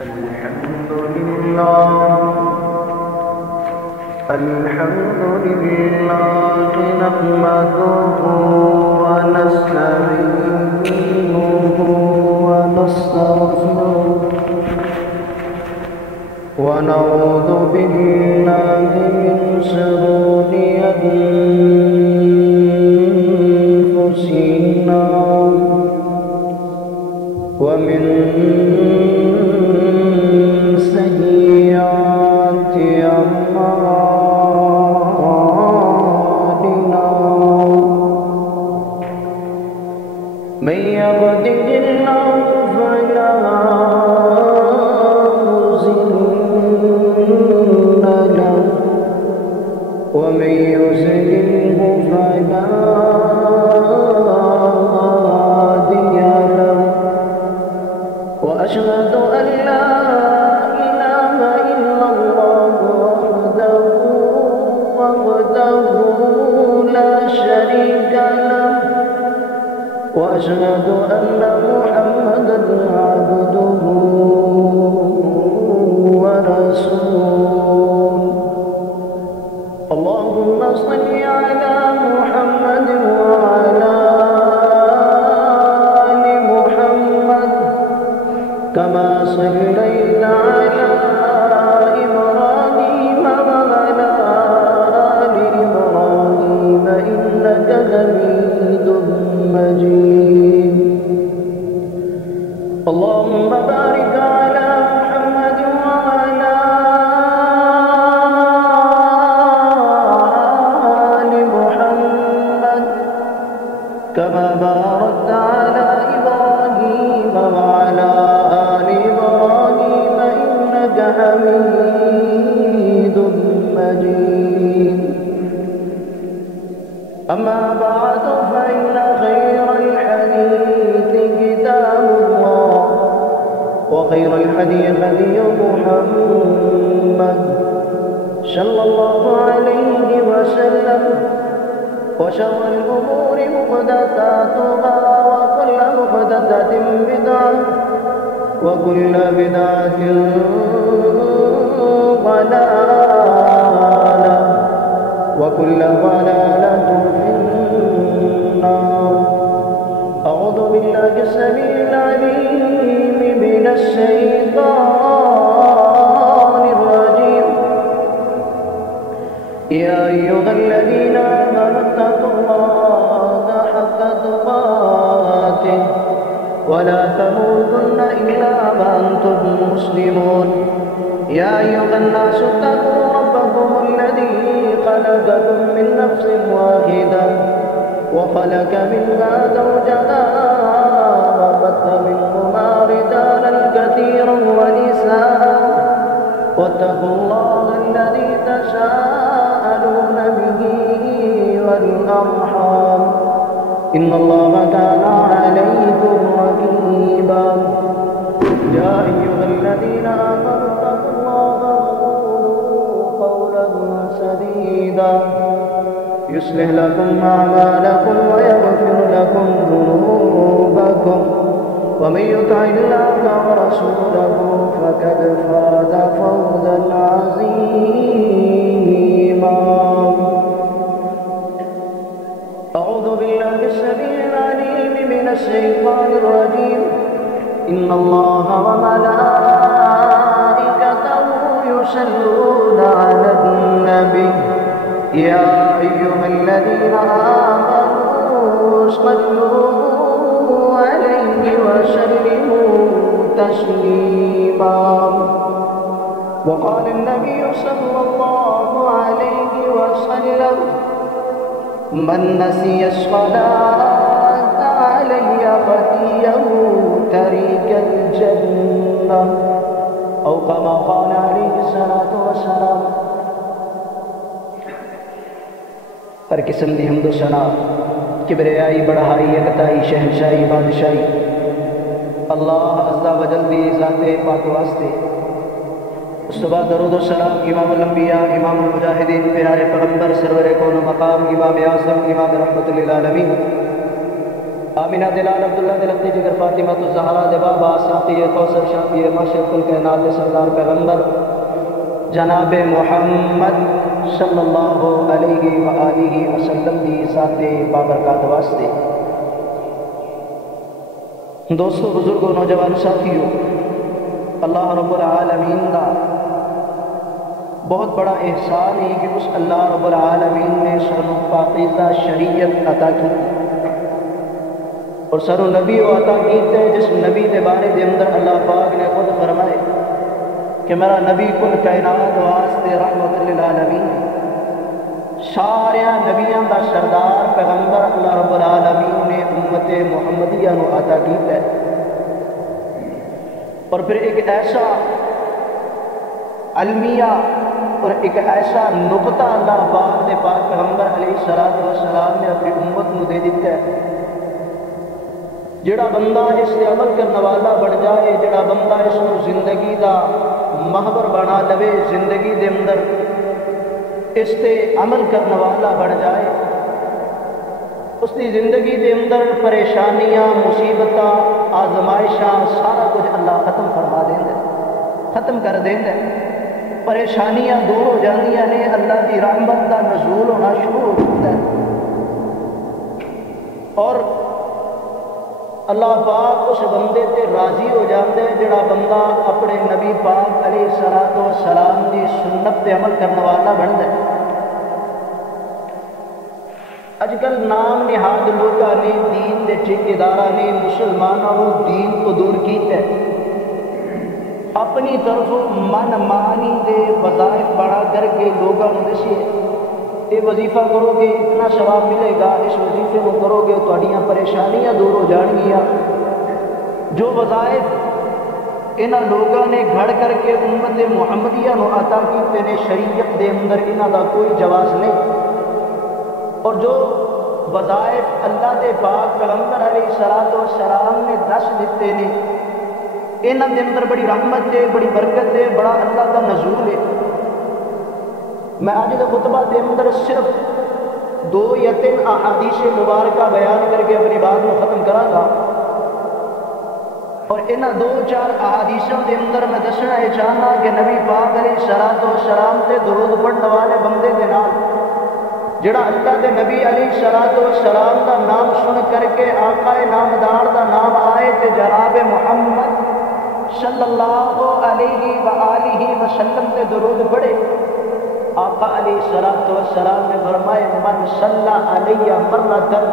الحمد لله نحمده ونستعينه ونستغفره ونعوذ بالله من شرور أنفسنا ومن سيئات أعمالنا من يهده الله فلا مضل له ومن يضلله فلا هادي له وأشهد أن لا إله إلا الله وحده لا شريك له وأشهد أن محمدا عبده ورسوله اللهم صل على محمد وعلى آل محمد كما صليت على إبراهيم وعلى آل إبراهيم إنك حميد مجيد اللهم بارك على محمد وعلى آل محمد كما باركت على إبراهيم وعلى آل إبراهيم إنك حميد مجيد أما بعد فإن خير الحديث كتاب الله وخير الهدي هدي محمد صلى الله عليه وسلم وشر الأمور محدثاتها وكل محدثة بدعة وكل بدعة ضلالة وكل ضلالة في النار أعوذ بالله السميع العليم من الشيطان الرجيم يا أيها الذين آمنوا اتقوا الله حق تقاته ولا تموتن إلا وأنتم مسلمون يا أيها الناس اتقوا ربكم الذي خلقكم من نفس واحدة وخلق منها زوجها وبث منهما رجالا كثيرا ونساء واتقوا الله الذي تساءلون به والأرحام إن الله كان عليكم رقيبا يا أيها الذين آمنوا اتقوا الله وقولوا قولا سديدا يصلح لكم أعمالكم ويغفر لكم ذنوبكم ومن يطع الله ورسوله فقد فاز فوزا عظيما أعوذ بالله السميع العليم من الشيطان الرجيم إن الله وملائكته يصلون على النبي يا أيها الذين آمنوا صلوا عليه وسلموا تسليما وقال النبي صلى الله عليه وسلم من نسي الصلاة علي خطيه طريق الجنة أو كما قال عليه الصلاة والسلام ہر قسم دی حمد و ثنا کبریائی بڑھائی یکتائی شہنشاہی بادشاہی اللہ عز و جل دی ذات پاک واسطے اس کے بعد درود و سلام امام الانبیاء امام المجاہدین پیارے پیغمبر سرور کون و مقام امام اعظم امام رحمت للعالمین آمینہ دلال عبداللہ دلقی جگر فاطمہ الزہرا دے بابا ساقی کوثر شافی ماشرف الکائنات سردار پیغمبر جناب محمد صلی اللہ علیہ وآلہ وسلم دی ذات بابرکات واسطے دوستو بزرگوں نوجوان ساتھیوں، اللہ رب العالمین دا بہت بڑا احسان ہے کہ اس اللہ رب العالمین نے سانو پاکیزہ شریعت عطا کی اور سانو نبی و عطا کیتے ہیں، جس نبی دے بارے دے اندر اللہ پاک نے خود فرمائے کہ میرا نبی کل کائنات واسطے رحمت للعالمین، سارے نبیوں دا سردار پیغمبر اللہ رب العالمین نے امت محمدیہ نو عطا کیتا ہے۔ اور پھر ایک ایسا علمیہ اور ایک ایسا نقطہ اللہ پاک دے پاک پیغمبر علیہ السلام نے اپنی امت نو دے دیتا ہے، جڑا بندہ اس سے عمل کرنے والا بن جائے، جڑا بندہ اس کو زندگی دا محور بنا لوے، زندگی دے اندر اس تے عمل کرنے والا بن جائے، اس کی زندگی دے اندر پریشانیاں، مصیبتاں، آزمائشاں سارا کچھ اللہ ختم فرما دیندا ہے، ختم کر دیندا ہے، پریشانیاں دور ہو جاندیاں نے، اللہ کی رحمت دا نزول ہونا شروع ہو جاتا ہے، اور اللہ پاک اس بندے تے راضی ہو جاتے ہیں جڑا بندہ اپنے نبی پاک علیہ السلام کی سنت تے عمل کرنے والا بنتا ہے۔ اج کل نام نہاد لوگوں نے، دین دے ٹھیکیداراں نے مسلمانوں کو دین کو دور کیتا ہے، اپنی طرف من مانی دے وظائف بڑا کر کے لوگوں کو دسے یہ وظیفہ کرو گے اتنا ثواب ملے گا، اس وظیفے کو کرو گے تہاڈیاں پریشانیاں دور ہو جان گیاں۔ جو وظائف انہاں لوگوں نے گھڑ کر کے امت محمدیہ نو عطا کیتے نے، شریعت دے اندر انہاں دا کوئی جواز نہیں، اور جو وظائف اللہ دے پاک پیغمبر علیہ السلام نے دس دیتے نے، انہاں دے اندر بڑی رحمت ہے، بڑی برکت ہے، بڑا اللہ کا نزول ہے۔ میں آج کے خطبہ کے اندر صرف 2 یا 3 احادیث مبارکہ بیان کر کے اپنی بات کو ختم کراں گا، اور انہاں 2-4 احادیثوں کے اندر میں دسنا یہ چاہنا کہ نبی پاک علیہ السلام سے درود پڑھنے والے بندے کے نال جڑا اللہ کے نبی علیہ السلام کا نام سن کر کے آقا نامدار کا نام آئے تے جناب محمد صلی اللہ علیہ وآلہ وسلم سے درود پڑھے، آقا علیہ السلام نے فرمائے من صلی علیہ مرتن،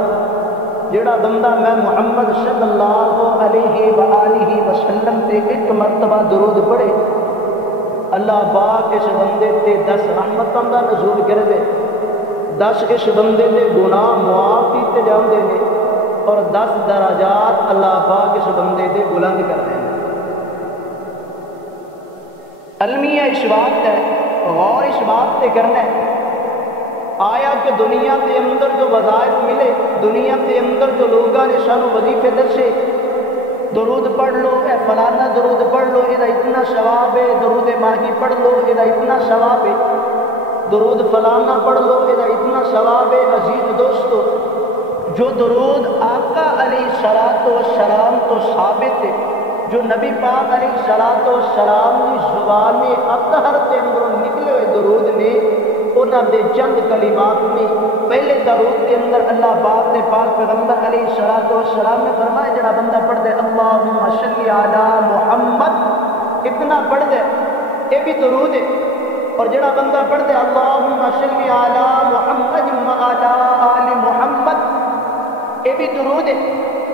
جڑا بندہ میں محمد صلی اللہ علیہ وآلہ وسلم تے ایک مرتبہ درود پڑھے، اللہ پاک اس بندے تے 10 رحمتاں دا نزول کر دے، 10 اس بندے دے گناہ معاف کیتے جاندے نے، اور 10 درجات اللہ پاک اس بندے دے بلند کر دے۔ المیہ اس بات ہے، غور اس بات سے کرنا ہے، آیا کہ دنیا کے اندر جو وظائف ملے، دنیا کے اندر جو لوگوں نے سانو وظیفے دسے، درود پڑھ لو، اے فلانا درود پڑھ لو، یہ اتنا ثواب ہے، درود ماہی پڑھ لو، یہ اتنا ثواب ہے، درود فلانا پڑھ لو، یہ اتنا ثواب ہے۔ عزیز دوستو، جو درود آقا علیہ السلام تو ثابت ہے، جو نبی پاک علیہ السلام کی زبان اطہر کے اندروں نکلے ہوئے درود نے، انہاں دے چند کلمات میں پہلے درود کے اندر اللہ پاک نے پاک پیغمبر علیہ السلام نے فرمایا جڑا بندہ پڑھ دے اللہم صلی علی محمد، اتنا پڑھ دے یہ بھی درود ہے، اور جڑا بندہ پڑھ دے اللہم صلی علی محمد وعلی آل محمد، یہ بھی درود ہے،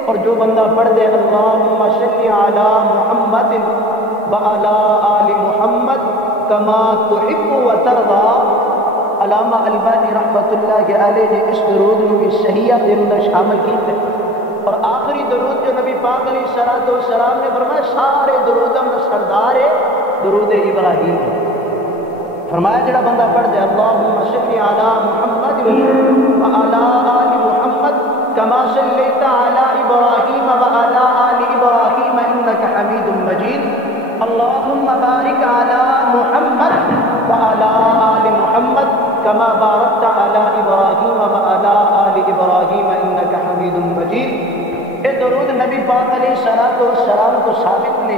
اور جو بندہ پڑھ دے اللہم صلی علی محمد وعلی آل محمد کما تحب و ترضا، علامہ البانی رحمۃ اللہ علیہ نے اس درود کو بھی صحیحہ کے اندر شامل کیتے، اور آخری درود جو نبی پاک علیہ السلام نے فرمایا سارے درودوں کا سردار ہے درود ابراہیم، فرمایا جڑا بندہ پڑھ دے اللہم صلی علی محمد وعلی آل محمد کما صلیت علی ابراہیم وعلی آل ابراہیم انک حمید مجید، اللہم بارک علی محمد وعلی آل محمد کما بارکت علی ابراہیم وعلی آل ابراہیم انک حمید مجید۔ درود نبی پاک علیہ الصلوۃ والسلام تو ثابت نے،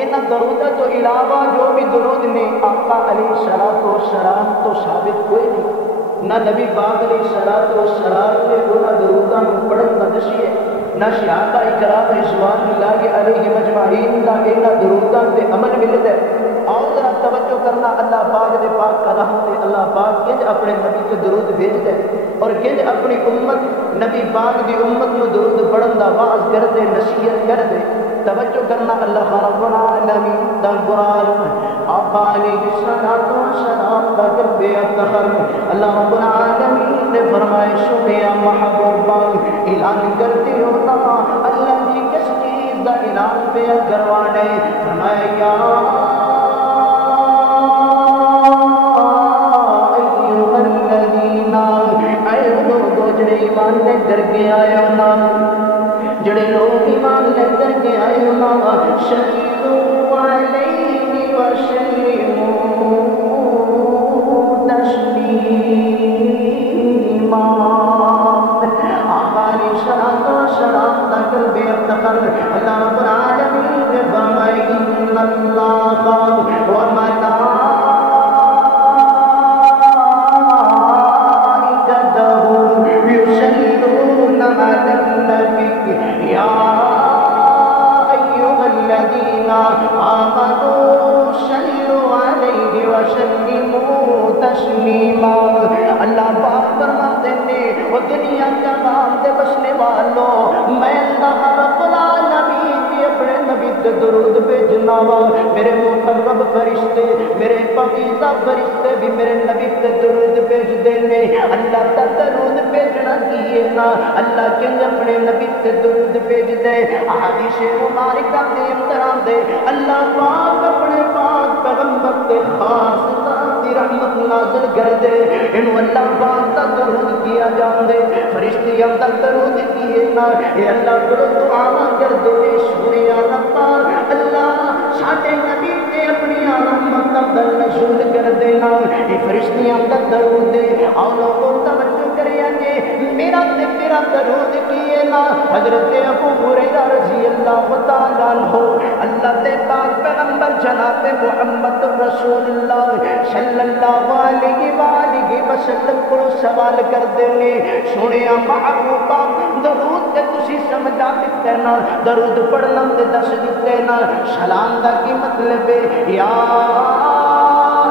ان درودوں تو علاوہ جو بھی درود نے آقا علیہ الصلوۃ والسلام تو ثابت کوئی نہیں، نہ نبی پاک علیہ الصلوۃ والسلام نے انہاں دروداں نوں پڑھن دا دسیا، نہ صحابہ کرام رضوان اللہ علیہ مجمعین دا انہاں دروداں تے عمل ملدا ہے۔ آؤ ذرا توجہ کرنا، اللہ پاک دے پاک کلام تے اللہ پاک کنج اپنے نبی تے درود بھیجدا ہے اور کنج اپنی امت نبی پاک دی امت نو درود پڑھن دا واعظ کردے، نصیحت کردے۔ توجہ کرنا، اللہ رب العالمین دا قرآن آقا علیہ الصلوۃ والسلام دا قلب افتخر، اللہ رب العالمین نے فرمائے سنیا محبوبا اعلان کرتے ہوتا اللہ جی کس چیز دا اعلان پہ کروانے، فرمایا یا ایمان لے کر کے آئے ہونا، جڑے لوگ ایمان لے کر کے آئے ہونا، صلو علیہ وسلموا تسلیما۔ آقا علیہ الصلوۃ والسلام کا قلب افتخر، اللہ رب العالمین نے فرمایا ان اللہ و اللہ پاک فرماتے ہیں وہ دنیا جہان دے بسنے والوں، میں اللہ رب العالمین بھی اپنے نبی تے درود بھیجنا وا، میرے مقرب فرشتے میرے پاکیزہ فرشتے بھی میرے نبی تے درود بھیج دینے۔ اللہ تا درود بھیجنا کیے نا، اللہ کنج اپنے نبی تے درود بھیج دے، احادیث مبارکہ دے اندر آندے اللہ پاک اپنے پاک پیغمبر تے خاص رحمت نازل کر دے، انہوں اللہ پاک کا درود کیا جان دے، فرشتے اندر درود کیے نا، اے اللہ کرو دعا کر دے سنیا ربا اللہ ساڈے نبی تے اپنی رحمت اندر نزول کر دینا، اے فرشتے اندر درود دے۔ آؤ لوگوں توجہ کریا جے میرا تے تیرا درود کیے نا، حضرت ابو ہریرہ رضی اللہ تعالی عنہ اللہ تے پاک پیغمبر جناب محمد رسول اللہ صلی اللہ علیہ وآلہ وسلم کو سوال کر دینے، سنیا محبوبہ درود تے تسی سمجھا دیتے نا، درود پڑھنا تے دس دیتے نا، سلام دا کی مطلب ہے یا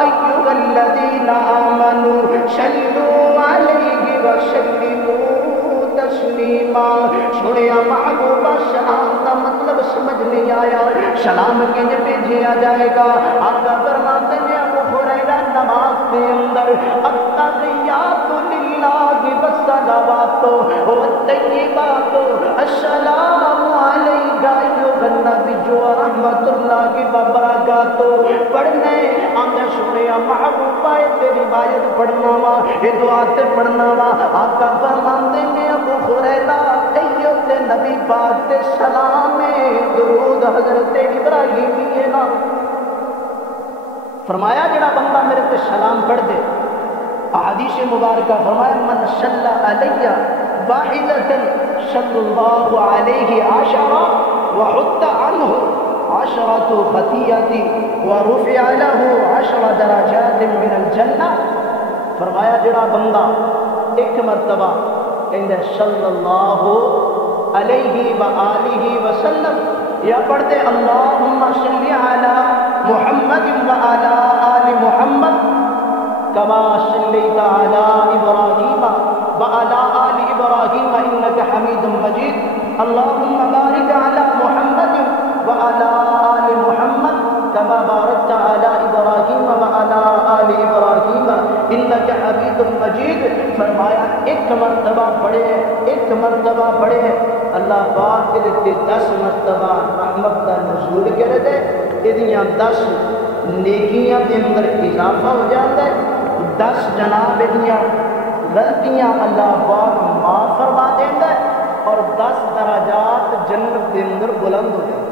ایھا الذین آمنوا صلوا علیہ وسلموا تسلیما۔ سنیا محبوبہ سلام دا مطلب سمجھ نہیں آیا، سلام کنج بھیجا جائے گا؟ آقا فرماتے ہیں ابو ہریرہ نماز کے اندر التحیات للہ والصلوات والطیبات السلام علیکہ ایھا النبی ورحمۃ اللہ وبرکاتہ پڑھنے آندا سنیا محبوبہ تے روایت پڑھنا وا، اے دعا تے پڑھنا وا۔ آقا فرماتے ہیں ابو ہریرہ ایو تے نبی پاک تے سلام درود حضرت ابراہیم ہے نا، فرمایا جڑا بندہ میرے تے سلام پڑھ دے، احادیث مبارکہ فرمایا من صلی علیہ واحدۃ صلی اللہ علیہ عشرہ وحط عنہ عشرۃ خطیئۃ ورفع له 10 درجات من الجنہ۔ فرمایا جڑا بندہ ایک مرتبہ کہندے صلی اللہ علیہ وآلہ وسلم یا پڑھتے اللہم صلی علی محمد وعلی آل محمد کما صلیت علی ابراہیم وعلی آل ابراہیم انک حمید مجید، اللہم بارک علی محمد وعلی آل محمد کما بارکت علی ابراہیم وعلی آل ابراہیم انک حمید مجید۔ فرمایا ایک مرتبہ پڑھے، ایک مرتبہ پڑھے، اللہ پاک کے لیے 10 مرتبہ رحمت کا نزول کر دے، ادیاں 10 نیکیاں کے اندر اضافہ ہو جاتا ہے، 10 جناب ادیاں غلطیاں اللہ پاک معاف فرما دیتا ہے اور 10 درجات جنت کے اندر بلند ہو جاتے ہیں۔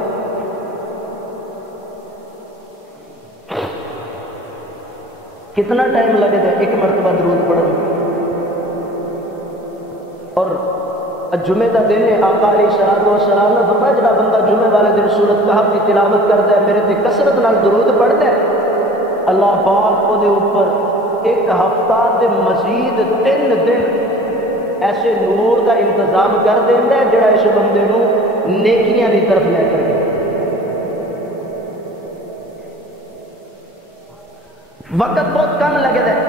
کتنا ٹائم لگے گا ایک مرتبہ درود پڑھنے؟ اور جمعے کا دن ہے، آقا علیہ الصلوۃ والسلام نے فرمایا جڑا بندہ جمعے والے دن سورۃ کہف کی تلاوت کرتا ہے، میرے تے کثرت نال درود پڑھتا ہے، اللہ پاک وہ دے اوپر ایک ہفتہ دے مزید 3 دن ایسے نور دا انتظام کر دینا ہے جڑا اس بندے نو نیکیاں دی طرف لے کر گیا۔ وقت بہت کم لگے دے،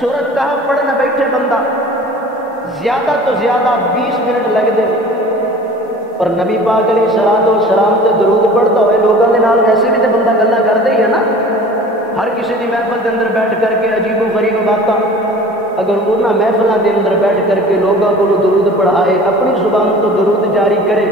سورۃ کہف پڑھنا بیٹھے بندہ زیادہ تو زیادہ 20 منٹ لگ دے، اور نبی پاک علیہ الصلوۃ والسلام تے درود پڑھتا ہوئے لوگوں کے نال ویسے بھی تے بندہ گلاں کردا ہی ہے نا، ہر کسی دی محفل دے اندر بیٹھ کر کے عجیب و غریب باتاں، اگر انہاں محفلاں دے اندر بیٹھ کر کے لوگوں کو درود پڑھائے، اپنی زبان تو درود جاری کرے،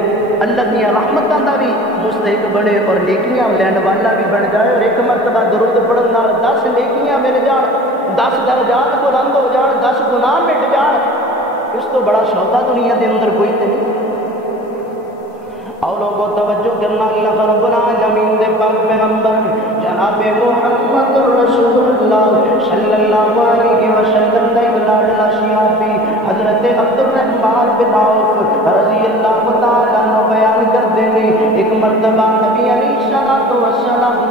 اللہ کی رحمتاں دا بھی مستحق بنے اور نیکیاں لین والا بھی بن جائے، اور ایک مرتبہ درود پڑھن نال 10 نیکیاں مل جان، 10 درجات بلند ہو جان، 10 گناہ مٹ جان، اس تو بڑا سودا دنیا دے اندر کوئی تے نہیں۔ اور لوگوں توجہ کرنا، اللہ رب العالمین دے پاک پیغمبر جناب محمد رسول اللہ صلی اللہ علیہ وسلم دے لاڈلا صحابی حضرت عبد الرحمن بن عوف رضی اللہ تعالی عنہ بیان کرتے ہیں، ایک مرتبہ نبی علیہ الصلوۃ والسلام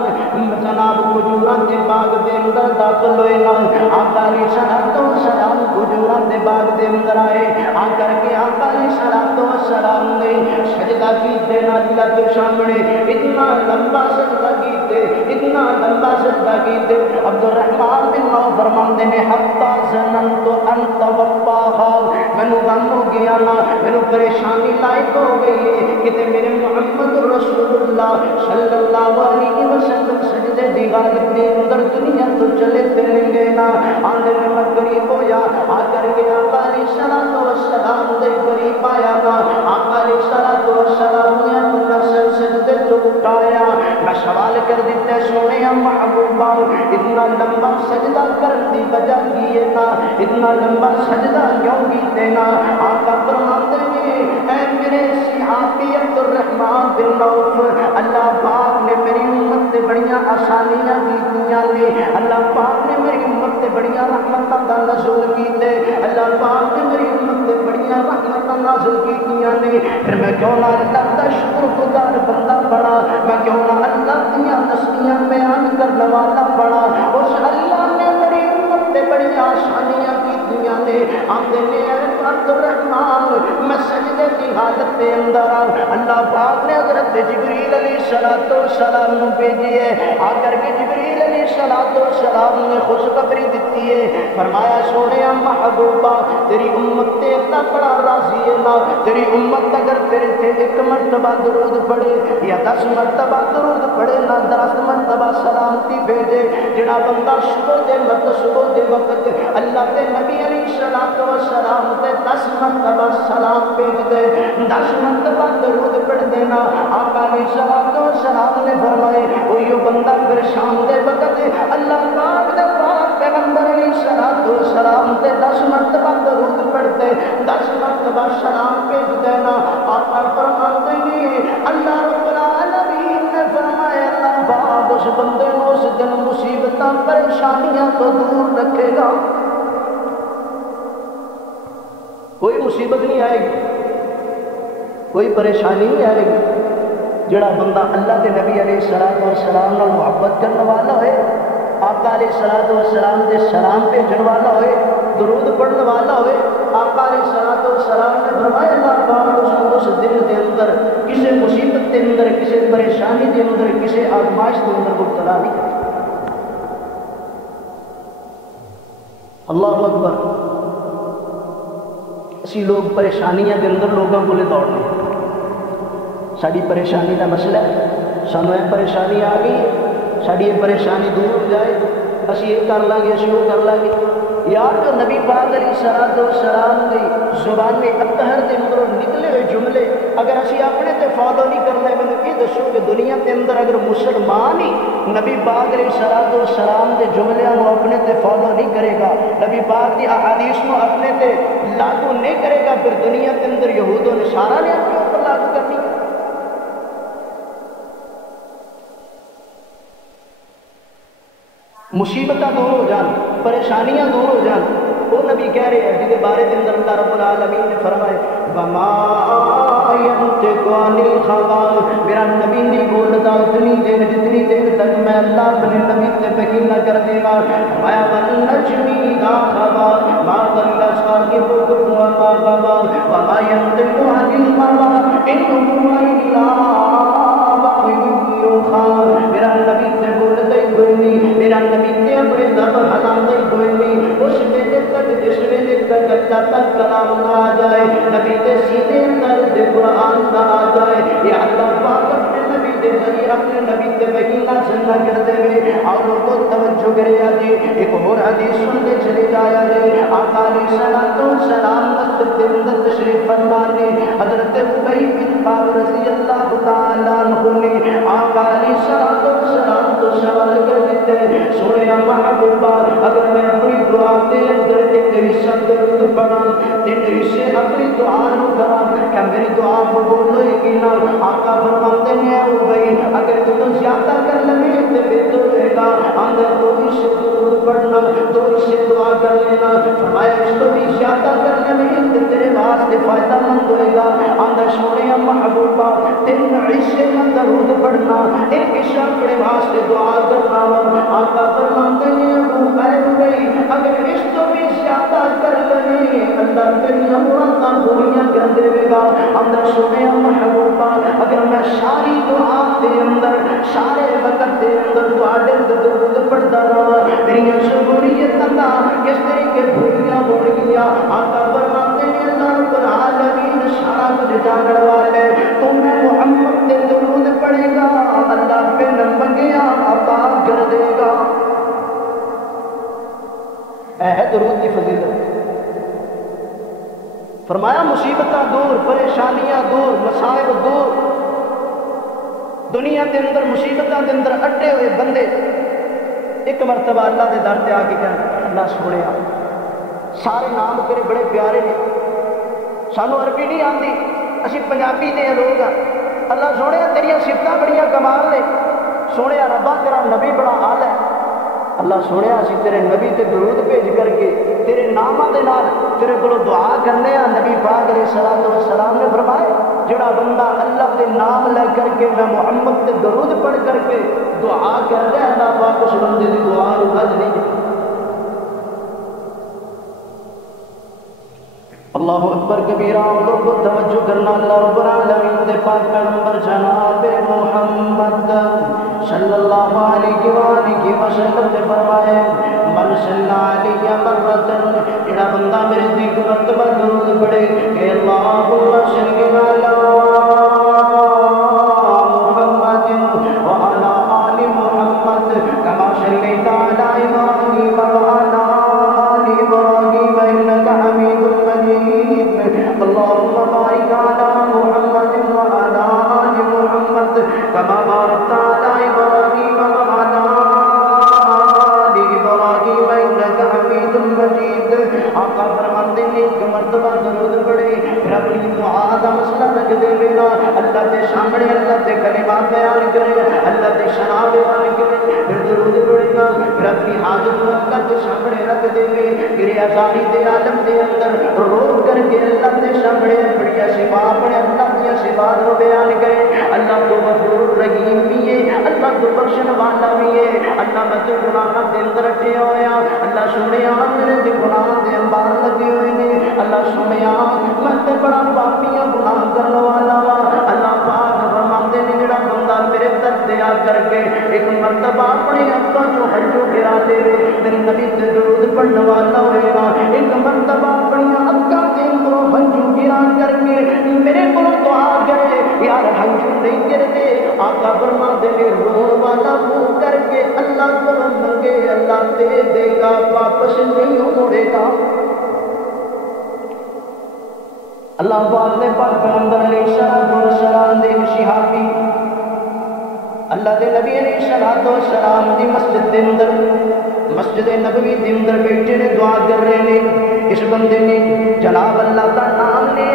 جناب کھجوران دے باغ دے اندر داخل ہوئے نا، آقا علیہ الصلوۃ والسلام کھجوران دے باغ دے اندر آئے، آ کر کے آقا علیہ الصلوۃ والسلام نے سجدہ کیتے نا اللہ کے سامنے، اتنا لمبا سجدہ کیتے، اتنا لمبا سجدہ کیتے، عبد الرحمن بن عوف فرماندے نے حتی ظننت ان توفاہا، مینوں غم ہو گیا نا، مینوں پریشانی لائق ہو گئی ہے کہ میرے محمد رسول اللہ صلی اللہ علیہ وسلم سجدے دی حالت کے اندر دنیا تو چلے تلیں گے نا، آندے میں قریب ہویا، آ کر کے آقا علیہ الصلوۃ والسلام دے قریب آیا نا، آقا علیہ الصلوۃ والسلام نے اپنا سر سجدے تو اٹھایا، میں سوال کر دیتے سونے محبوبہ اتنا لمبا سجدہ کرن دی وجہ کی ہے نا، اتنا لمبا سجدہ کیوں کیتے نا؟ آقا فرماتے ہیں اے میرے صحابی عبد الرحمن بن عوف، اللہ پاک نے میری امت تے بڑیاں آسانیاں کیتیاں نے، اللہ پاک نے میری امت تے بڑیاں رحمتاں دا نزول کیتے، اللہ پاک نے میری امت تے بڑیاں رحمتاں نازل کیتیاں نے، پھر میں کیوں نہ اللہ دا شکر گزار بندہ بنا، میں کیوں نہ اللہ دیاں نصیحتاں بیان کرنے والا بنا، اس اللہ نے میری امت تے بڑیاں آسانیاں کیتیاں نے، آندے نے عبد الرحمن میں سجدے کی حالت کے اندر اللہ پاک نے حضرت جبریل علیہ الصلوۃ والسلام نو بھیجی ہے، آ کر کے جبریل علیہ الصلوۃ والسلام نے خوشخبری دیتی ہے، فرمایا سونے محبوبہ تیری امت تے اللہ بڑا راضی ہے نا، تیری امت اگر تیرے تے 1 مرتبہ درود پڑھے یا 10 مرتبہ درود پڑھے نا، 10 مرتبہ سلامتی بھیجے، جڑا بندہ صبح دے وقت اللہ کے نبی علیہ الصلوۃ والسلام تے 10 مرتبہ سلام بھیج دے، 10 مرتبہ درود پڑھ دینا، آقا علیہ الصلوۃ والسلام نے فرمائے وہی بندہ پھر شام دے وقت اللہ پاک دے پاک پیغمبر علیہ الصلوۃ والسلام تے 10 مرتبہ درود پڑھتے، 10 مرتبہ سلام بھیج دینا، آقا فرماتے ہیں اللہ رب العالمین نے فرمایا اللہ پاک اس بندے کو اس دن مصیبتاں پریشانیاں تو دور رکھے گا، کوئی مصیبت نہیں آئے گی، کوئی پریشانی نہیں آئے گی، جڑا بندہ اللہ کے نبی علیہ الصلوۃ والسلام نال محبت کرنے والا ہوئے، آقا علیہ الصلوۃ والسلام دے سلام بھیجن والا ہوئے، درود پڑھنے والا ہوئے، آقا علیہ الصلوۃ والسلام نے فرمایا اللہ پاک اس دن دے اندر کسی مصیبت کے اندر، کسی پریشانی کے اندر، کسی آزمائش کے اندر مبتلا نہیں کرتا۔ اللہ اکبر۔ اسی لوگ پریشانیاں کے اندر لوگوں کو لے دوڑنے، ساری پریشانی کا مسئلہ ہے، سانو یہ پریشانی آ گئی، ساری یہ پریشانی دور ہو جائے، اسی یہ کر لیں گے، اسی وہ کر لیں گے، یار جو نبی پاک علیہ الصلوۃ والسلام دی زبان اطہر دے اندروں نکلے ہوئے جملے اگر اسی اپنے تے فالو نہیں کرنے، میں یہ دسو کہ دنیا کے اندر اگر مسلمان ہی نبی پاک علیہ الصلوۃ والسلام دے جملیاں کو اپنے تے فالو نہیں کرے گا، نبی پاک دی احادیث کو اپنے تے لاگو نہیں کرے گا، پھر دنیا کے اندر یہود و نصارہ نے اپنے اوپر لاگو کرنی ہے۔ مصیبتاں دور ہو جان، پریشانیاں دور ہو جان، وہ نبی کہہ رہے ہیں جہدے بارے دے اندر اللہ رب العالمین نے فرمائے وما ينطق عن الهوى میرا نبی نہیں بولتا اتنی دیر جتنی دیر تک میں اللہ اپنے نبی سے وحی نہ کر دے گا. فرمایا والنجم اذا هوى ما ضل صاحبكم وما غوى وما ينطق عن الهوى ان هو الا وحی یوحى. میرا نبی سے بولتا ہی کوئی نہیں, میرا نبی سے اپنے لب ہلاتا ہی کوئی نہیں. اس ویلے تک جس ویلے تک اللہ تک کلام نہ آ جائے, نبی کے سینے اندر قرآن نہ آ جائے, یا اللہ پاک اپنے نبی کے ذریعے اپنے نبی کے وحی نازل نہ کر دے وے. اور لوگوں توجہ کرے جی, ایک اور حدیث سن کے چلے جایا جی. آقا علیہ السلام مسجد کے اندر تشریف فرما نے, حضرت ابی بن کعب رضی اللہ تعالی عنہ نے آقا علیہ السلام تو سوال کر دیتے, سونے محبوبہ اگر میں اپنی دعا کے اندر ایک حصہ درود پڑھا, تین حصے اپنی دعا نو کرا, کیا میری دعا قبول ہوئے گی نہ؟ آقا فرماتے ہیں او بھائی اگر تو زیادہ کر لے تو بہتر رہے گا, اندر دو حصے درود پڑھنا, دو حصے دعا کر لینا. فرمایا اس کو بھی زیادہ کر لے تو تیرے واسطے فائدہ مند ہوئے گا. اندر سونے محبوبہ تین حصے میں درود پڑھنا, ایک حصہ اپنے واسطے دعا کرنا. آقا فرماتے ہیں او بھائی اگر اس کو بھی زیادہ کر لے اللہ تیری امراض پوریاں کر دے گا. اندر سونے محبوبہ اگر میں ساری دعا کے اندر سارے وقت کے اندر دعاڑے درود پڑھتا رہا, میری شکریت اللہ کس طریقے پوریاں ہو گیا. آقا فرماتے ہیں اللہ رب العالمین سارا کچھ جاننے والے, تو میں محمد کے درود پڑھے گا اللہ پہ نمگیا عطا کر دے گا. اے ہے درود کی فضیلت. فرمایا مصیبتاں دور, پریشانیاں دور, مصائب دور. دنیا کے اندر مصیبتاں کے اندر اٹے ہوئے بندے ایک مرتبہ اللہ کے در تے آ کے کہنا اللہ سونے سارے نام تیرے بڑے پیارے نے, سانو عربی نہیں آتی, اسی پنجابی دے لوگ ہاں. اللہ سونے تیریاں صفتاں بڑیاں کمال نے. سونے ربا تیرا نبی بڑا حال ہے. اللہ سونے اسی تیرے نبی تے درود بھیج کر کے تیرے ناماں دے نال تیرے کولوں دعا کرنے آ. نبی پاک علیہ السلام نے فرمایا جڑا بندہ اللہ دے نام لے کر کے میں محمد تے درود پڑھ کر کے دعا کر دے, اللہ پاک اس بندے دی دعا نو رد نہیں کرتا. اللہ اکبر کبیرہ. اور کو توجہ کرنا, اللہ رب العالمین دے پاک پیغمبر جناب محمد صلی اللہ علیہ وآلہ وسلم نے فرمائے من صلی علیہ مرتن, جڑا بندہ میرے تے ایک مرتبہ درود پڑھے کہ اللہم صلی علی محمد وعلی آل محمد کما صلیت علی ابراہیم وعلی آل ابراہیم انک حمید مجید. اللہم بارک علی محمد وعلی آل محمد کما بارکت علی ابراہیم وعلی آل ابراہیم انک حمید مجید. آقا فرماتے ہیں ایک مرتبہ درود پڑھے پھر اپنی دعا کا مسئلہ رکھ دے میرا, اللہ کے سامنے اللہ کے کلمات بیان کرے, اللہ کے شنا بیان کرے, پھر درود پڑھے گا, پھر اپنی حاجت کو اللہ کے سامنے رکھ دے گے. پھر ازاری دے عالم دے اندر رو کر کے اللہ کے سامنے بڑی صفات اپنے اللہ کی صفات کو بیان کرے. اللہ تو غفور رحیم بھی ہے, اللہ تو بخشن والا بھی ہے. اللہ میں تو گناہ دے اندر اٹھے ہویا, اللہ سونے میرے تے گناہ دے انبار لگے ہوئے نے. اللہ سونے میں تے بڑا پاپیاں گناہ کرنے والا وا. اللہ پاک فرماندے نے جڑا بندہ میرے در تے آ کر کے ایک مرتبہ اپنے اکھاں چوں ہنجو گرا دے میرے نبی تے درود پڑھنے والا ہوئے گا, ایک مرتبہ اپنی اکھاں تے اندروں ہنجو گرا کر کے میرے کول دعا کرے یار ہنجو نہیں گرتے. آقا فرماندے نے رون والا منہ کر کے اللہ کو منگے اللہ دے دے گا, واپس نہیں موڑے گا. اللہ پاک نے پاک پیغمبر علیہ السلام دے صحابی اللہ دے نبی علیہ السلام دی مسجد دے اندر مسجد نبوی دے اندر بیٹھے نے دعا کر رہے نے. اس بندے نے جناب اللہ کا نام لے,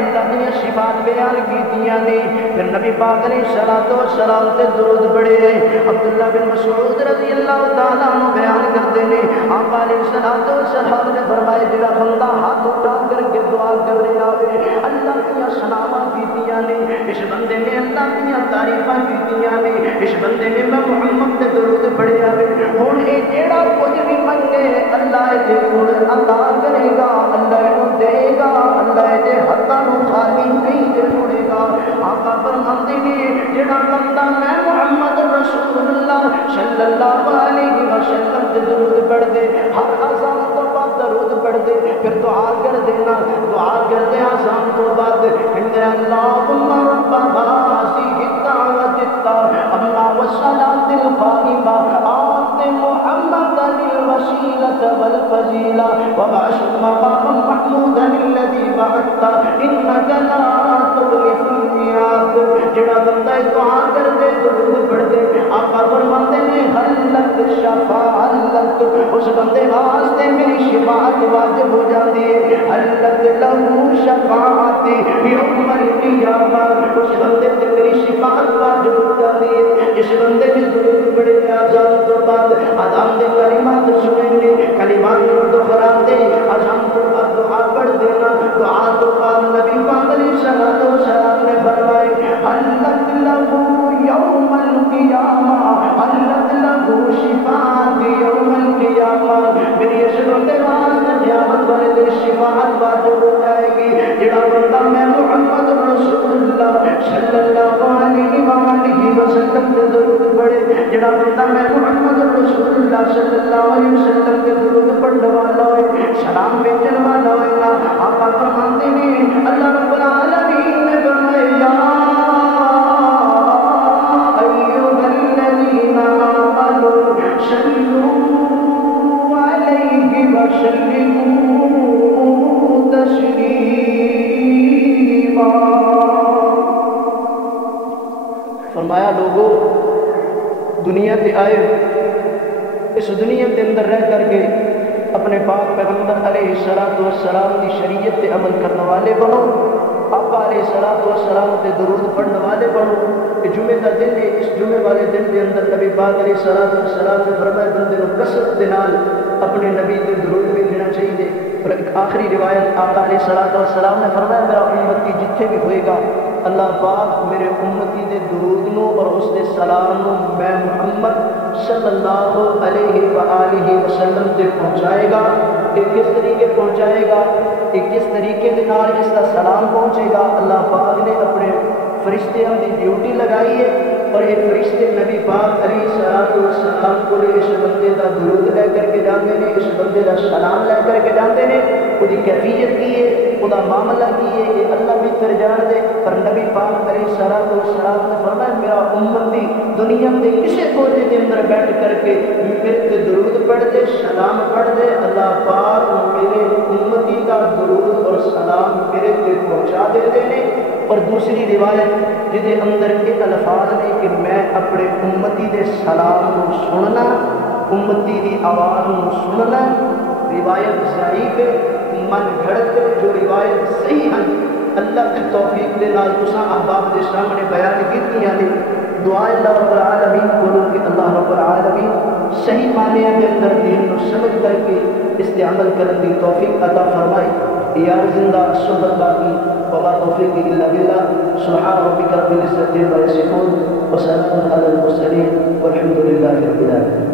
اللہ نے صفات بیان کی دیا نے. پھر نبی پاک علیہ السلام تے درود پڑھے. عبداللہ بن مسعود رضی اللہ تعالیٰ عنہ بیان کرتے ہیں آقا علیہ السلام نے فرمایا جڑا بندہ ہاتھ اٹھا کر کے دعا کرنے آوے اللہ دیا سناواں کیتیاں نے اس بندے نے اللہ دیا تعریفاں کیتیاں نے اس بندے نے میں محمد تے درود پڑھیا وے ہن اے جیڑا کچھ بھی منگے اللہ دے کول عطا کرے گا اللہ نو دے گا اللہ دے ہتھاں نو خالی نہیں تے چھوڑے گا آقا فرماندے نے جیڑا بندہ میں محمد رسول اللہ صلی اللہ علیہ وسلم تے درود پڑھ دے ہر اذان تو بعد درود پڑھ دے پھر دعا کر دینا دعا کر دے اذان تو بعد اللہم رب هذه الدعوة التامة والصلاة القائمة آت محمدا الوسيلة والفضيلة وابعثه مقاما محمودا الذي وعدته إنك لا تخلف الميعاد جڑا بندہ دعا کر دے درود پڑھ دے آقا فرماتے ہیں حلت شفاعت اس بندے واسطے میری شفاعت واجب ہو جاتی ہے حلت لہو شفاعت یوم القیامہ اس بندے سے میری شفاعت واجب ہو جاتی ہے اس بندے نے درود پڑھے اذان تو بعد اذان دے کلمات سنیں گے کلمات کو دہراتے اذان تو بعد دعا پڑھ دینا دعا تو بعد نبی پاک علیہ الصلوۃ والسلام نے فرمائے حلت لہو یوم القیامہ حلت لہو شفاعت یوم القیامہ میری اس بندے واسطے قیامت والے دن شفاعت واجب ہو جائے گی جڑا بندہ میں محمد رسول اللہ صلی اللہ علیہ وآلہ وسلم کے درود پڑھے جڑا بندہ میں محمد رسول اللہ صلی اللہ علیہ وسلم کے درود پڑھنے والا ہوئے سلام بھیجنے والا ہوئے نا آقا فرماتے ہیں اللہ رب العالمین نے فرمایا یا ایھا الذین آمنوا صلوا علیہ وسلموا تسلیما فرمایا لوگوں دنیا تے آئے اس دنیا کے اندر رہ کر کے اپنے پاک پیغمبر علیہ السلام کی شریعت تے عمل کرنے والے بنو آقا علیہ السلام تے درود پڑھنے والے بنو کہ جمعہ کا دن ہے اس جمعہ والے دن کے اندر نبی پاک علیہ السلام نے فرمایا بندے کو کثرت دے نال اپنے نبی تے درود بھی دینا چاہیے اور ایک آخری روایت آقا علیہ السلام نے فرمایا میرا امتی جتھے بھی ہوئے گا اللہ پاک میرے امتی دے درود نو اور اس دے سلام نو میں محمد صلی اللہ علیہ وآلہ وسلم تے پہنچائے گا ایک کس طریقے پہنچائے گا ایک کس طریقے دے نال اس کا سلام پہنچے گا اللہ پاک نے اپنے فرشتے ہم دی ڈیوٹی لگائی ہے اور یہ فرشتے نبی پاک علیہ السلام کو اس بندے کا درود لے کر کے جاتے ہیں اس بندے کا سلام لے کر کے جاتے ہیں وہ کیفیت کی ہے وہ معاملہ کی ہے یہ اللہ بھی کر جان دے پر نبی پاک علیہ السلام نے فرمایا میرا امتی دنیا کے کسی کونے کے اندر بیٹھ کر کے میرے تے درود پڑھ دے سلام پڑھ دے اللہ پاک میرے امتی کا درود اور سلام میرے تے پہنچا دیتے ہیں اور دوسری روایت جہدے اندر کے الفاظ نے کہ میں اپنے امتی دے سلام کو سننا امتی دی آواز کو سننا روایت ضعیف ہے من گھڑت جو روایت صحیح ہیں اللہ کی توفیق دے نال تساں احباب دے سامنے بیان کیتیاں نے دعا اللہ رب العالمین بولو کہ اللہ رب العالمین صحیح معنی کے اندر دین کو سمجھ کر کے اس تے عمل کرنے کی توفیق عطا فرمائے یا زندہ صحبت باقی وما توفیق الا باللہ سبحان ربک رب العزت عما یصفون وسلام علی المرسلین والحمد للہ رب العالمین